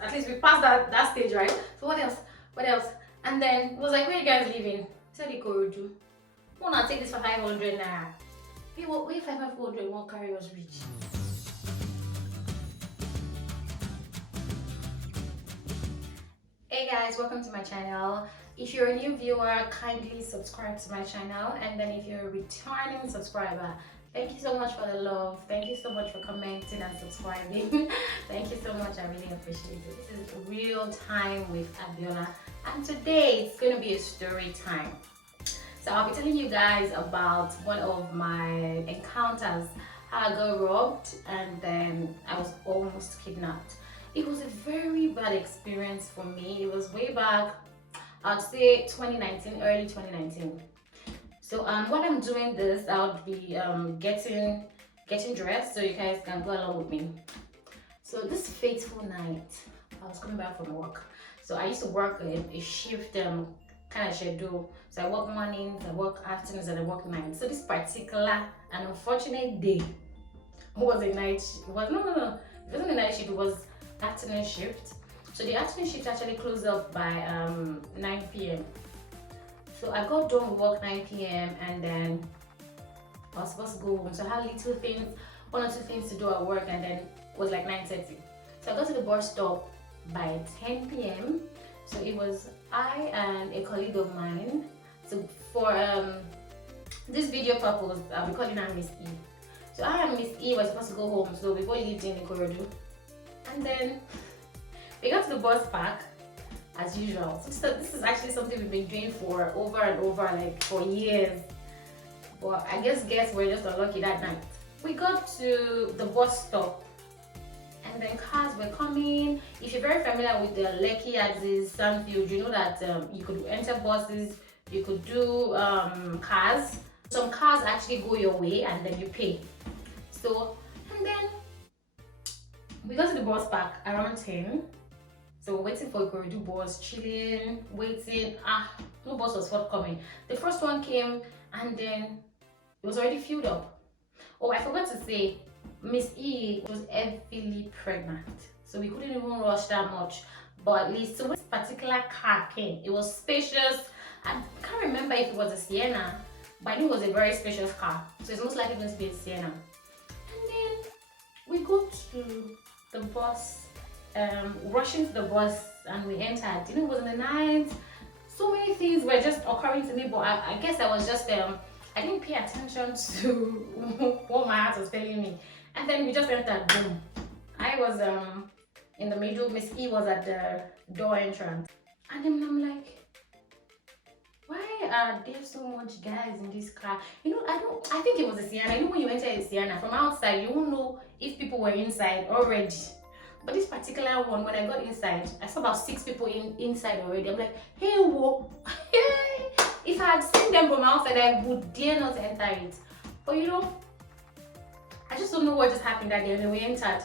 At least we passed that stage, right? So what else? What else? And then it was like, where you guys living? I said Ikorodu. Wanna take this for 500 naira? Wait 500 won't carry us reach. Hey guys, welcome to my channel. If you're a new viewer, kindly subscribe to my channel, and then if you're a returning subscriber, thank you so much for the love. Thank you so much for commenting and subscribing. Thank you so much, I really appreciate it. This is Real Time with Abiola, and today it's going to be a story time. So I'll be telling you guys about one of my encounters, how I got robbed and then I was almost kidnapped. It was a very bad experience for me. It was way back, I'd say 2019, early 2019. So while I'm doing this, I'll be getting dressed so you guys can go along with me. So this fateful night, I was coming back from work. So I used to work a shift kind of schedule. So I work mornings, I work afternoons, and I work nights. So this particular and unfortunate day was a night. It was no. It wasn't a night shift. It was afternoon shift. So the afternoon shift actually closed up by 9 p.m. So I got done with work 9 p.m. and then I was supposed to go home. So I had little things, one or two things to do at work, and then it was like 9:30. So I got to the bus stop by 10 p.m. So it was I and a colleague of mine. So for this video purpose, I'll be calling her Miss E. So I and Miss E were supposed to go home. So we both lived in Ikorodu. And then we got to the bus park as usual. So this is actually something we've been doing for over and over, like for years. But I guess we're just unlucky that night. We got to the bus stop and then cars were coming. If you're very familiar with the Lekki axis Sandfield, you know that you could enter buses, you could do cars. Some cars actually go your way and then you pay. So, and then we got to the bus park around 10. So we're waiting for Ikorodu bus, chilling, waiting. No bus was forthcoming. The first one came and then it was already filled up. Oh, I forgot to say, Miss E was heavily pregnant. So we couldn't even rush that much. But at least, so when this particular car came, it was spacious. I can't remember if it was a Sienna, but I knew it was a very spacious car. So it's most likely going to be a Sienna. And then we go to the bus, rushing to the bus, and we entered. You know, it was in the night. So many things were just occurring to me, but I guess I was just I didn't pay attention to what my heart was telling me. And then we just entered, boom. I was in the middle, Miss E was at the door entrance. And then I'm like, why are there so much guys in this car? You know, I think it was a Sienna. You know, when you enter a Sienna from outside, you won't know if people were inside already. But this particular one, when I got inside, I saw about 6 people inside already. I'm like, hey, whoa, hey. If I had seen them from outside, I would dare not enter it. But you know, I just don't know what just happened that day when we entered.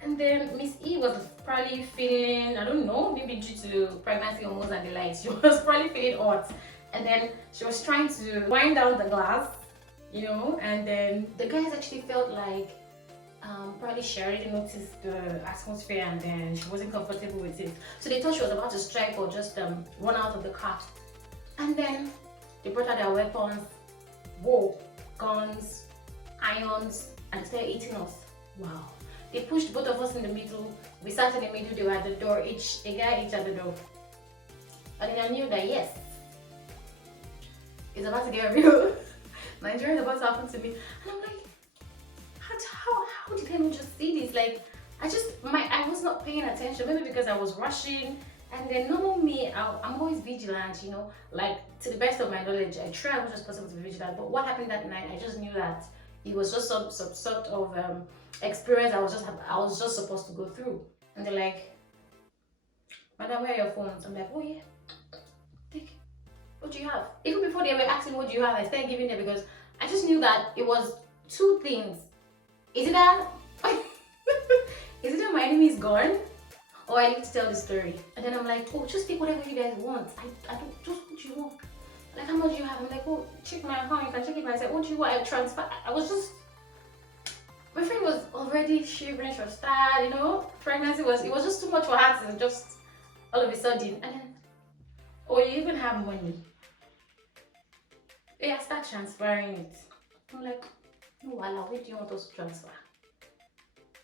And then Miss E was probably feeling, I don't know, maybe due to pregnancy hormones and the likes, she was probably feeling hot. And then she was trying to wind down the glass, you know, and then the guys actually felt like probably she already noticed the atmosphere and then she wasn't comfortable with it. So they thought she was about to strike or just run out of the car. And then they brought out their weapons, guns, irons, and they started eating us. Wow. They pushed both of us in the middle. We sat in the middle, they were at the door, a guy each at the door. And then I knew that yes, it's about to get real. Nigeria is about to happen to me. And I'm like, how did I not just see this? Like, I was not paying attention, maybe because I was rushing. And then normal me, I'm always vigilant, you know, like to the best of my knowledge, I try as much as possible to be vigilant. But what happened that night, I just knew that it was just some sort of experience I was just supposed to go through. And they're like, madam, where are your phones? I'm like, oh yeah, take it. What do you have? Even before they were asking what do you have, I started giving them because I just knew that it was two things. Is it that my enemy is gone? Or I need to tell the story. And then I'm like, oh, just take whatever you guys want. I don't, just what you want. Like, how much do you have? I'm like, oh, check my account, you can check it myself. What do you want? I transfer. I was just My friend was already shivering, she was tired, you know, pregnancy it was just too much for her to just all of a sudden. And then, oh, you even have money. Yeah, start transferring it. I'm like, no, Allah, where do you want us to transfer?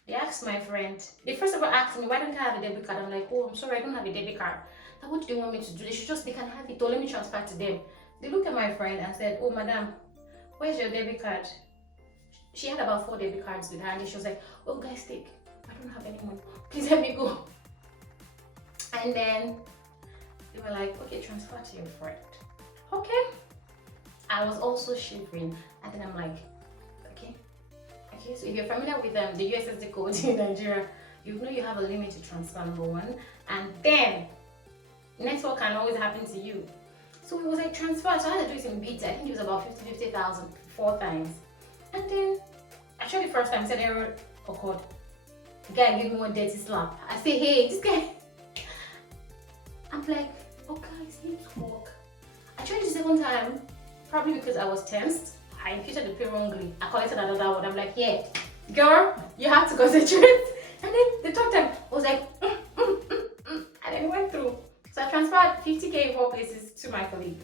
They asked my friend, they first of all asked me, why don't I have a debit card? I'm like, oh, I'm sorry, I don't have a debit card. Now, what do they want me to do? They can have it, or let me transfer to them. They looked at my friend and said, oh, madam, where's your debit card? She had about 4 debit cards with her, and she was like, oh, guys, take, I don't have any money. Please let me go. And then they were like, okay, transfer to your friend. Okay. I was also shivering, and then I'm like, okay, so if you're familiar with the USSD code in Nigeria, you know you have a limit to transfer, number one, and then network can always happen to you. So it was like transfer, so I had to do it in bits. I think it was about 50,000 4 times. And then, actually the first time, said error occurred. The guy gave me one dirty slap. I say, hey, this guy. I'm like, oh guys, it needs to work. I tried the second time, probably because I was tensed. I imputed the pin wrongly. I collected another one. I'm like, yeah, girl, you have to concentrate. And then the third time, I was like, and then it went through. So I transferred 50K in 4 places to my colleague.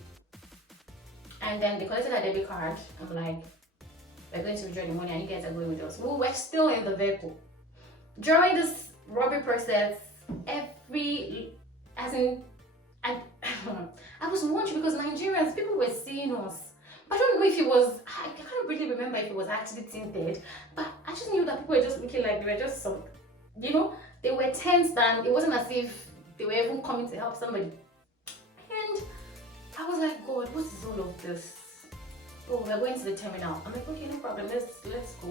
And then they collected a debit card. I'm like, we're going to withdraw the money and you guys are going with us. We were still in the vehicle. During this robbery process, I was watching because Nigerians, people were seeing us. But I don't know if it was, I can't really remember if it was actually tinted, but I just knew that people were just looking like they were just some, you know, they were tense and it wasn't as if they were even coming to help somebody. And I was like, God, what is all of this? Oh, we're going to the terminal. I'm like, okay, no problem, let's go.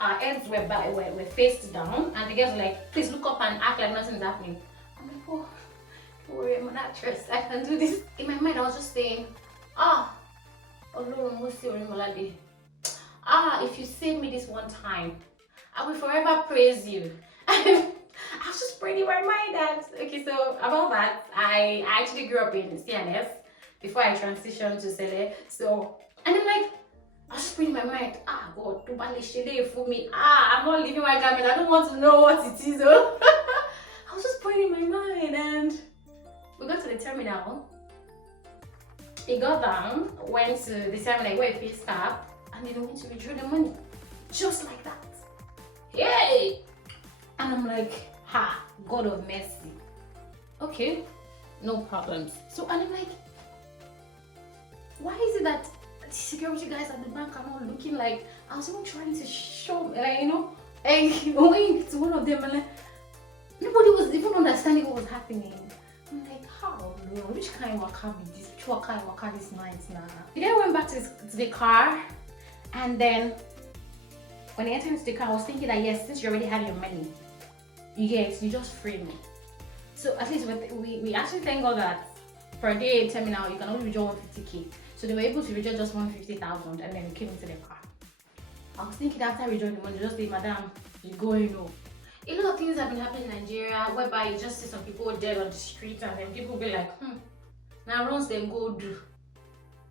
Our heads were faced down, and the girls were like, please look up and act like nothing's happening. I'm like, oh, don't worry, I'm an actress, I can do this. In my mind, I was just saying, if you save me this one time, I will forever praise you. I was just praying in my mind that, okay, so about that, I actually grew up in CNS before I transitioned to Sele. So, and I'm like, I was just praying in my mind, God, don't bad for me. I'm not leaving my garment. I don't want to know what it is. Oh. I was just praying in my mind, and we got to the terminal. He got down, went to the terminal where he stopped, and they went to withdraw the money. Just like that. Yay! And I'm like, God of mercy. Okay, no problems. So, and I'm like, why is it that the security guys at the bank are not looking like, I was even trying to show, like, you know, wink to one of them, and like, nobody was even understanding what was happening. I'm like, how Lord, which kind of waka be this? Which waka this night now? The guy went back to the car, and then when he entered into the car, I was thinking that yes, since you already have your money, you just free me. So at least we actually thank God that for a day terminal you can only withdraw 150K. So they were able to withdraw just 150,000, and then we came into the car. I was thinking after I withdrew the money, just say, madam, you going home. A lot of things have been happening in Nigeria whereby you just see some people dead on the street, and then people will be like, now runs them go do.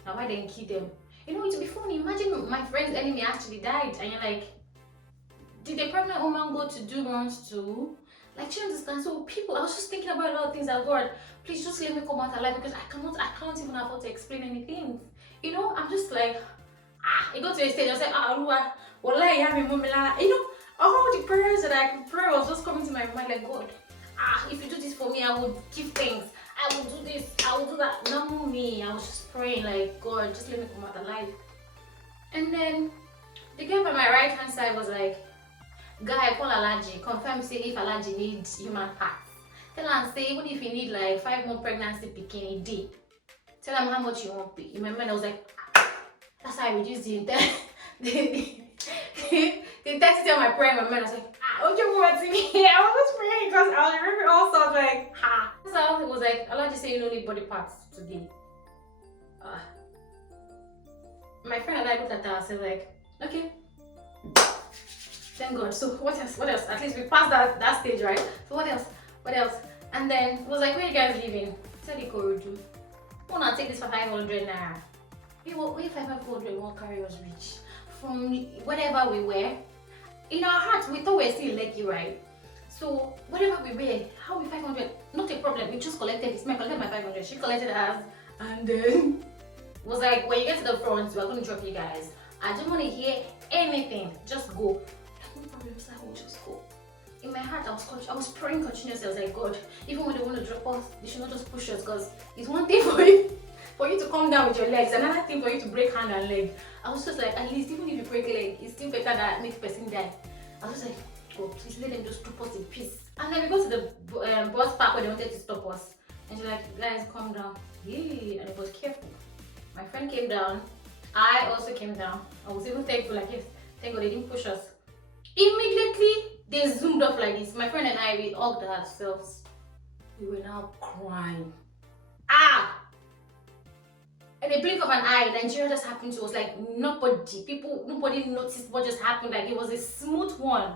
Now why then kill them? You know, it's be funny. Imagine my friend's enemy actually died, and you're like, did the pregnant woman go to do runs too? Like, do you understand? So people, I was just thinking about a lot of things that, God, please just let me come out alive, because I can't even afford to explain anything. You know, I'm just like, you go to a stage, I say, you know, all the prayers that I could pray was just coming to my mind, like, God, if you do this for me, I would give thanks. I will do this, I will do that. Not me. I was just praying, like, God, just let me come out alive. And then the guy by my right hand side was like, guy, call allergy, confirm say if allergy needs human parts. Tell him say even if you need like 5 more pregnancy bikini a day, tell him how much you want to pay. In my mind I was like, that's how I reduced the intensity of my prayer in my mind. I was like, don't you want to me? I was just praying because I was remembering all stuff like, So it was like, allergy say you don't need body parts today. My friend and I looked at her and said like, okay. Thank God. So what else? At least we passed that stage, right? So what else? And then it was like, where are you guys leaving? I said Ikorodu. I wanna take this for 500 naira. Wait, 500 won't carry us reach. from whatever we wear. In our hearts, we thought we were still leggy, right? So whatever we wear, how we 500, not a problem. We just collected this. I collected my 500. She collected hers, and then was like, when you get to the front, we're going to drop you guys. I don't want to hear anything. Just go. No problem. So I will just go. In my heart, I was praying continuously. I was like, God, even when they want to drop us, they should not just push us, because it's one thing for you to come down with your legs, another thing for you to break hand and leg. I was just like, at least even if you break leg, it's still better than make person die. I was like, oh, please let them just drop us in peace. And then we go to the bus park where they wanted to stop us, and she's like, guys, calm down. Yeah, and it was careful. My friend came down. I also came down. I was even thankful, like, yes, thank God they didn't push us. Immediately, they zoomed up like this. My friend and I, we hugged ourselves. We were now crying. And a blink of an eye, Nigeria just happened to us. Like, nobody noticed what just happened. Like, it was a smooth one.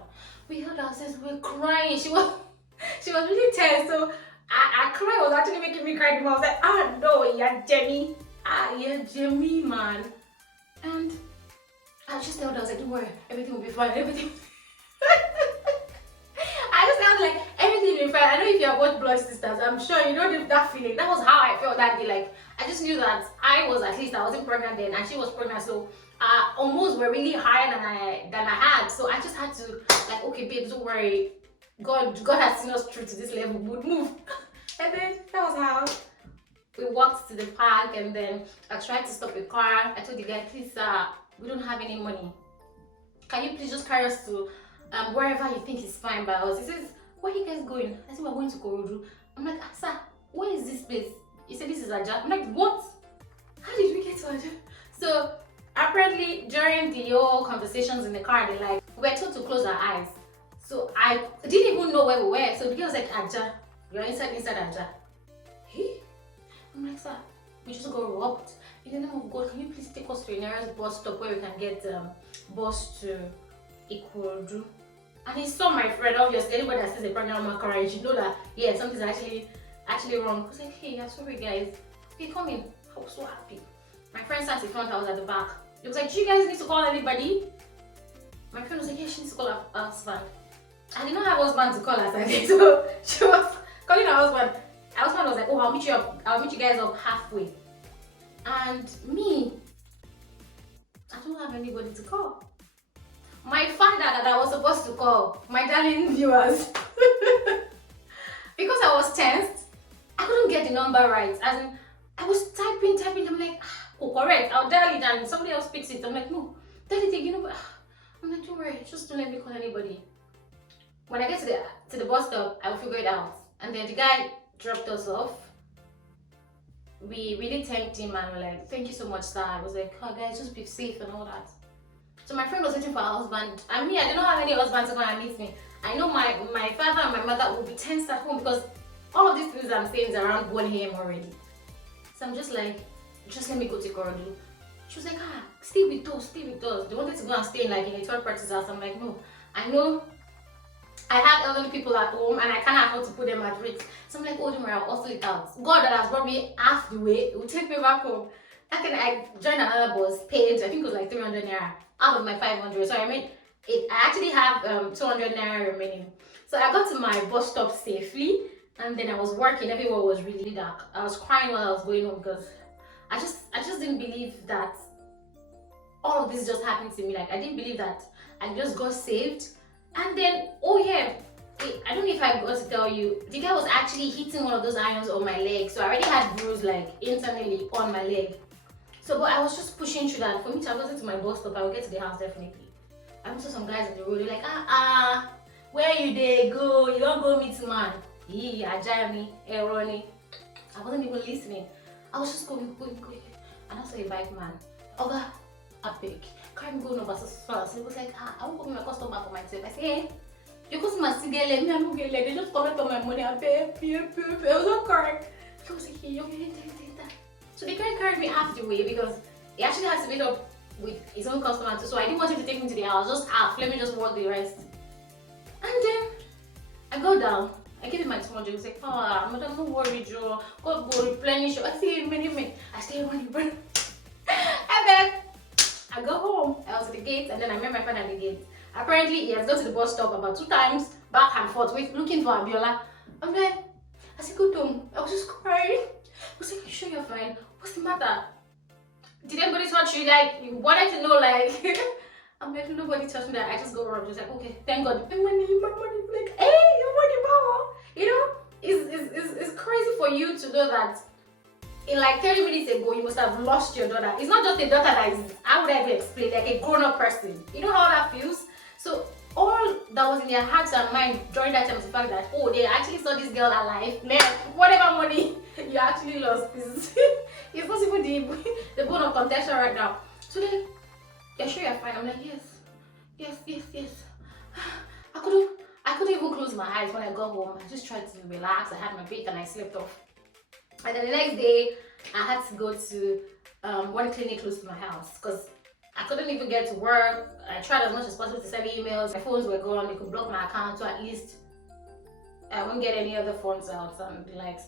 We held ourselves, we were crying. She was really tense. So I cry was actually making me cry. I was like, no, yeah, Jemmy. Yeah, Jemmy, man. And I just held her. I was like, don't worry, everything will be fine. Everything. I just felt like everything will be fine. I know if you have watched Blood Sisters, I'm sure you know that feeling. That was how I felt that day. Like, I just knew that I wasn't pregnant then, and she was pregnant, so almost were really higher than I had. So I just had to, like, okay, babe, don't worry. God has seen us through to this level. We'll move. And then that was how we walked to the park, and then I tried to stop the car. I told the guy, please, we don't have any money. Can you please just carry us to wherever you think is fine by us? He says, where are you guys going? I said, we're going to Korodu. I'm like, sir, where is this place? He said, this is Aja. I'm like, what? How did we get to Aja? So apparently during the whole conversations in the car, they like, we were told to close our eyes. So I didn't even know where we were. So the girl was like, Aja, you're inside Aja. Hey? I'm like, sir, we just got robbed. In the name of God, can you please take us to the nearest bus stop where we can get bus to Ikorodu? And he saw my friend, obviously. Anybody that sees a pregnant woman crying, you should know that, yeah, something's actually wrong. I was like, hey, I'm sorry guys. Okay, come in. I was so happy. My friend sat in front, I was at the back. He was like, do you guys need to call anybody? My friend was like, yeah, she needs to call her husband. I did not have a husband to call her that day, so she was calling her husband. Her husband was like, oh, I'll meet you guys up halfway. And me, I don't have anybody to call. My father that I was supposed to call, my darling viewers, because I was tensed, I couldn't get the number right. As in, I was typing, I'm like, oh, correct, I'll dial it, and somebody else picks it. I'm like, no, dial it again. I'm like, don't worry, just don't let me call anybody. When I get to the bus stop, I will figure it out. And then the guy dropped us off. We really thanked him and we're like, thank you so much, sir. I was like, oh guys, just be safe and all that. So my friend was waiting for her husband. And me, I didn't have any husband to come and meet me. I know my father and my mother will be tensed at home because all of these things I'm saying is around 1 a.m. already. So I'm just like, just let me go to Korodu. She was like, stay with us. They wanted to go and stay in a third party's house. I'm like, no, I know I have elderly people at home and I can't afford to put them at risk. So I'm like, oh, don't worry, I'll hustle it out. God that has brought me half the way, it will take me back home. And then I joined another bus, paid, I think it was like 300 naira out of my 500. So I actually have 200 naira remaining. So I got to my bus stop safely, and then I was working. Everywhere was really dark. I was crying while I was going home because I just didn't believe that all of this just happened to me. Like, I didn't believe that I just got saved. And then, oh yeah, I don't know if I got to tell you, the guy was actually hitting one of those irons on my leg. So I already had bruise internally on my leg. So, but I was just pushing through that. For me to have gotten to my bus stop, I would get to the house definitely. I saw some guys on the road, they're like, where you dey go? You don't go meet man. Ajami, Eroni. I wasn't even listening. I was just going. And I saw a bike man. Oga, I beg. Can't go no versus first. He was like, I won't put my customer for myself. I said, hey, your customer still get leg, me I don't get leg. They just collect all my money. I pay. It was not correct. He was like, hey, okay. So the guy carried me half the way because he actually has to meet up with his own customer too. So I didn't want him to take me to the house. Just half. Let me just walk the rest. And then I go down. I give him my 200. He was like, madam, don't worry, Joe. God go replenish you. I say, many. I stay running. And then I go home, I was at the gate, and then I met my friend at the gate. Apparently, he has gone to the bus stop about 2 times, back and forth, looking for Abiola. I'm like, I said, go home. I was just crying. I was like, you sure you're fine? What's the matter? Did anybody touch you? Like, you wanted to know, like, I'm like, nobody touched me. That I just go around, just like, okay, thank God. My money, like, hey, your money, power. You know, it's crazy for you to know that in like 30 minutes ago, you must have lost your daughter. It's not just a daughter that is, how would I even explain, like a grown-up person. You know how that feels? So all that was in their hearts and mind during that time was the fact that, oh, they actually saw this girl alive. Man, whatever money you actually lost, it's not even the bone of contention right now. So then, you're sure you're fine? I'm like, yes. I couldn't even close my eyes when I got home. I just tried to relax. I had my break and I slept off. And then the next day, I had to go to one clinic close to my house because I couldn't even get to work. I tried as much as possible to send emails. My phones were gone. They could block my account, so at least I won't get any other phones out and the likes.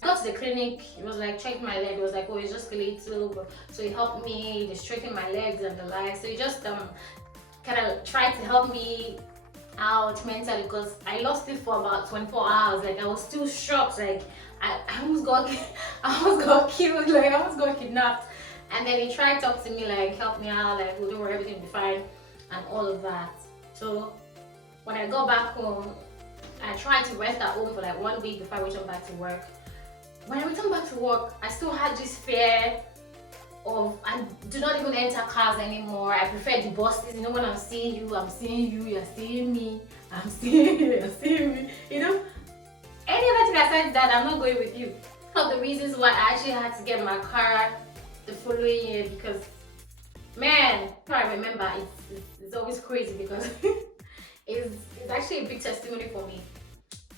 I got to the clinic. It was like checking my leg. It was like, oh, it's just a little. So he helped me. They straightened my legs and the likes. So he just kind of tried to help me out mentally because I lost it for about 24 hours. Like I was still shocked. Like I almost got killed. Like I almost got kidnapped. And then he tried to talk to me, like help me out, like oh, don't worry, everything will be fine, and all of that. So when I got back home, I tried to rest at home for like 1 week before I returned back to work. When I returned back to work, I still had this fear of I do not even enter cars anymore. I prefer the buses. You know, when I'm seeing you, you're seeing me, I'm seeing you, you're seeing me. You know, any other thing aside that, I'm not going with you. One of the reasons why I actually had to get my car the following year because, man, I remember it's always crazy because it's actually a big testimony for me.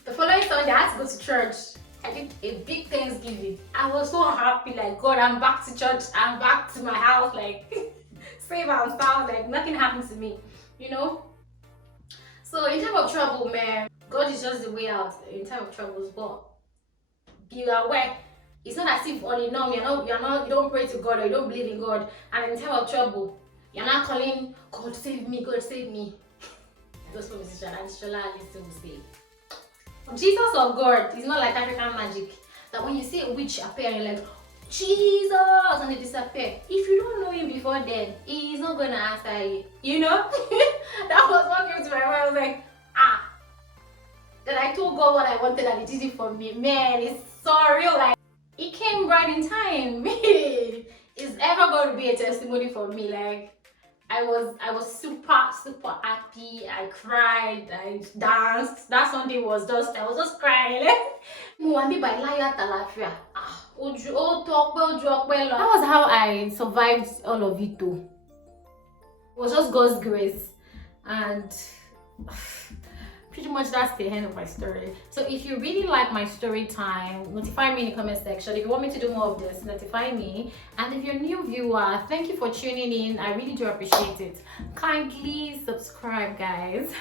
The following Sunday, I had to go to church. I did a big Thanksgiving. I was so happy, like, God, I'm back to church, I'm back to my house, like, safe and sound, like, nothing happened to me, you know? So, in time of trouble, man, God is just the way out in time of troubles, but be aware. It's not as if all you know, you don't pray to God or you don't believe in God, and in time of trouble, you're not calling, God save me, God save me. Gospel musician, and Shola still will say, Jesus or God is not like African magic. That when you see a witch appear, you're like, Jesus, and they disappear. If you don't know him before then, he's not gonna answer you. You know? That was what came to my mind. I was like, Then I told God what I wanted and he did it for me. Man, it's so real. Like, it came right in time. It's ever going to be a testimony for me. Like, I was super happy. I cried, I danced. That Sunday was just, I was just crying. That was how I survived all of it though. It was just God's grace. And pretty much that's the end of my story. So if you really like my story time, notify me in the comment section. If you want me to do more of this, notify me. And if you're a new viewer, thank you for tuning in. I really do appreciate it. Kindly subscribe, guys.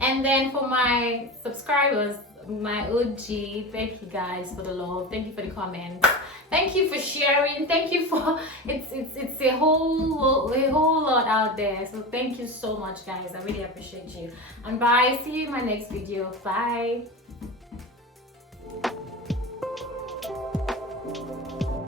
And then for my subscribers, my OG, thank you guys for the love. Thank you for the comments. Thank you for sharing. Thank you for it's a whole lot out there. So thank you so much, guys. I really appreciate you. And bye. See you in my next video. Bye.